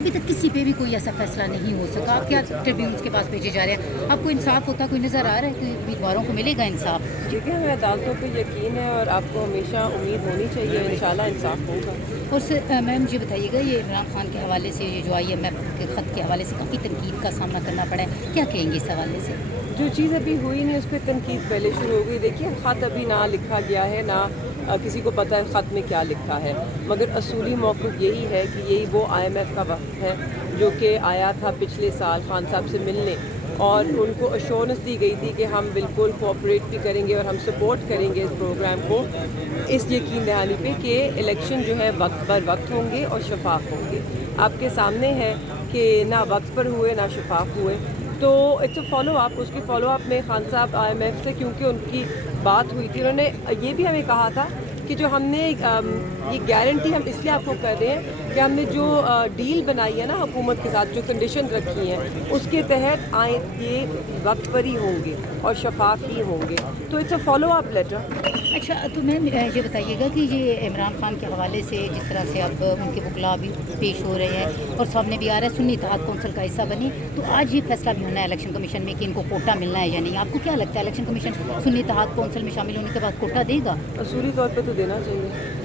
ابھی تک کسی پہ بھی کوئی ایسا فیصلہ نہیں ہو سکا. آپ کیا ٹریبیونس کے پاس بھیجے جا رہے ہیں؟ آپ کو انصاف ہوتا کوئی نظر آ رہا ہے کہ امیدواروں کو ملے گا انصاف؟ دیکھیں ہمیں عدالتوں پہ یقین ہے اور آپ کو ہمیشہ امید ہونی چاہیے، انشاءاللہ انصاف ہوگا. اور سر میم مجھے بتائیے گا، یہ عمران خان کے حوالے سے یہ جو IMF کے خط کے حوالے سے کافی تنقید کا سامنا کرنا پڑا ہے، کیا کہیں گے اس حوالے سے؟ جو چیز ابھی ہوئی نہیں اس پہ تنقید پہلے شروع ہو گئی. دیکھیے خط ابھی نہ لکھا گیا ہے، نہ کسی کو پتہ ہے خط میں کیا لکھا ہے، مگر اصولی موقف یہی ہے کہ یہی وہ IMF کا وقت ہے جو کہ آیا تھا پچھلے سال خان صاحب سے ملنے، اور ان کو ایشورنس دی گئی تھی کہ ہم بالکل کوآپریٹ بھی کریں گے اور ہم سپورٹ کریں گے اس پروگرام کو، اس یقین دہانی پہ کہ الیکشن جو ہے وقت پر وقت ہوں گے اور شفاف ہوں گے. آپ کے سامنے ہے کہ نہ وقت پر ہوئے نہ شفاف ہوئے. تو اٹس اے فالو اپ. اس کے فالو اپ میں خان صاحب IMF سے، کیونکہ ان کی بات ہوئی تھی، انہوں نے یہ بھی ہمیں کہا تھا کہ جو ہم نے یہ گارنٹی ہم اس لیے آپ کو کر رہے ہیں کہ ہم نے جو ڈیل بنائی ہے نا حکومت کے ساتھ، جو کنڈیشن رکھی ہیں اس کے تحت یہ وقت پر ہی ہوں گے اور شفاف ہی ہوں گے. تو it's a follow up letter. اچھا، تو میم یہ بتائیے گا کہ یہ عمران خان کے حوالے سے جس طرح سے اب ان کے وکلاء بھی پیش ہو رہے ہیں اور سامنے بھی آ رہا ہے سنی اتحاد کونسل کا حصہ بنی، تو آج یہ فیصلہ بھی ہونا ہے الیکشن کمیشن میں کہ ان کو کوٹا ملنا ہے یا نہیں. آپ کو کیا لگتا ہے الیکشن کمیشن سنی اتحاد کونسل میں شامل ہونے کے بعد کوٹا دے گا؟ اصولی طور پہ تو دینا چاہیے.